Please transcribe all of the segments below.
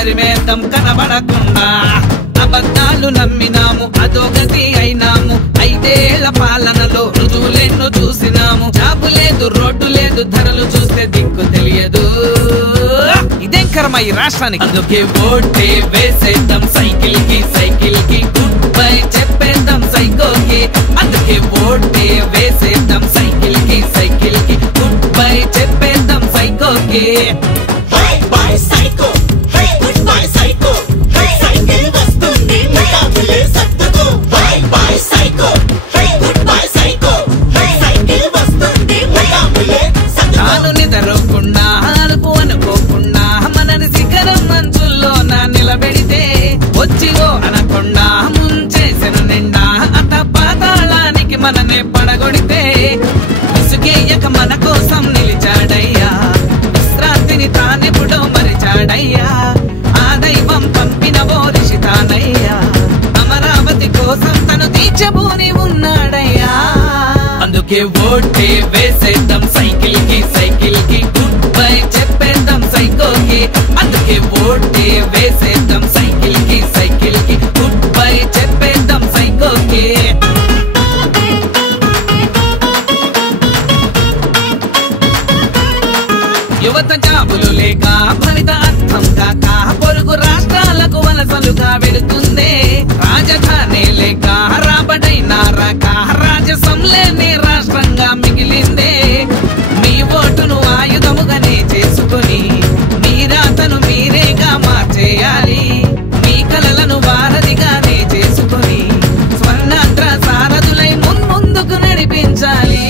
తరిమేద్దాం కనబడకుండా. అబద్ధాలు నమ్మినాము అధోగతి అయినాము. 5 ఏళ్ల పాలనలో రుజువులెన్నో చూసినాము. జాబు లేదు, రోడ్డు లేదు, ధరలు చూస్తే దిక్కు తెలియదు. ఇదేం కర్మ ఈ రాష్ట్రానికి. అందుకే ఓటే వేసేద్దాం సైకిల్ కి, సైకిల్ కి గుడ్ బై చెప్పేద్దాం సైకోకి. అందుకే ఓటే వేసేద్దాం సైకిల్ కి, సైకిల్ కి గుడ్ బై చెప్పేద్దాం సైకోకి. తాను నిద్రకుండా అలుపు అనుకోకుండా మనని శిఖరం మంచుల్లో నా నిలబెడితే వచ్చివో అనకుండా ముంచేసెను నిండా అత పాతాళానికి మననే పడగొడితే విసుగేయక మన కోసం నిలిచాడయ్యా. విశ్రాంతిని తానెప్పుడో మరిచాడయ్యా. ఆ దైవం పంపిన బోరిషి తానయ్యా. అమరావతి కోసం తను దీక్షభూని ఉన్నాడయ్యా. అందుకే ఓటే వేసేద్దాం సైకిల్ కి, సైకిల్ కి గుడ్ బై చెప్పేద్దాం సైకోకి. అందుకే ఓటే వేసేద్దాం సైకిల్ కి, సైకిల్ కి గుడ్ బై చెప్పేద్దాం సైకోకి. యువత జాబులు లేక భవిత అర్థం కాక పొరుగు రాష్ట్రాలకు వలసలుగా వెళుతుందే. రాజధాని లేక రాబడైనా రాక రాజసం లేని రాష్ట్రంగా మిగిలిందే. మీ ఓటును ఆయుధముగానే చేసుకుని మీరాతను మీరేగా మార్చేయాలి. మీ కలలను వారధిగానే చేసుకుని స్వర్ణాంధ్ర సారథులై ముందుకు నడిపించాలి.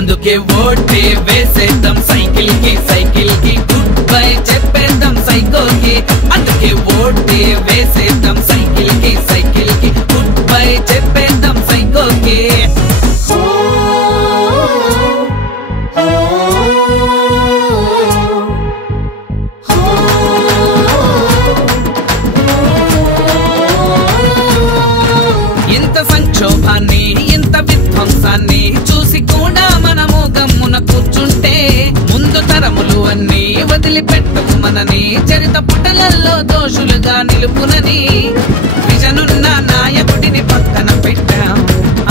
అందుకే ఓటే వేసేద్దాం సైకిల్ కి, సైకిల్ కి గుడ్ బై చెప్పేద్దాం సైకోకి. అందుకే ఓటే వేసేద్దాం సైకిల్ కి, సైకిల్ కి గుడ్ బై చెప్పేద్దాం సైకోకి. ఇంత సంక్షోభాన్ని, ఇంత విధ్వంసాన్ని చూసి కూడా మనము గమ్మున కూర్చుంటే ముందు తరములు అన్ని వదిలిపెట్టవు మనని. చరిత పుటలలో దోషులుగా నిలుపునని విజనున్న నాయకుడిని పక్కన పెట్టాం.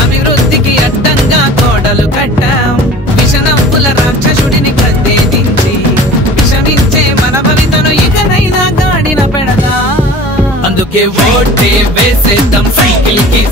అభివృద్ధికి అడ్డంగా గోడలు కట్టాం. విషనవ్వుల రాక్షసుడిని గద్దెదించి విషమించే మన భవితను ఇకనైనా గాడిన పెడదా. అందుకే ఓటే వేసేద్దాం సైకిల్ కి.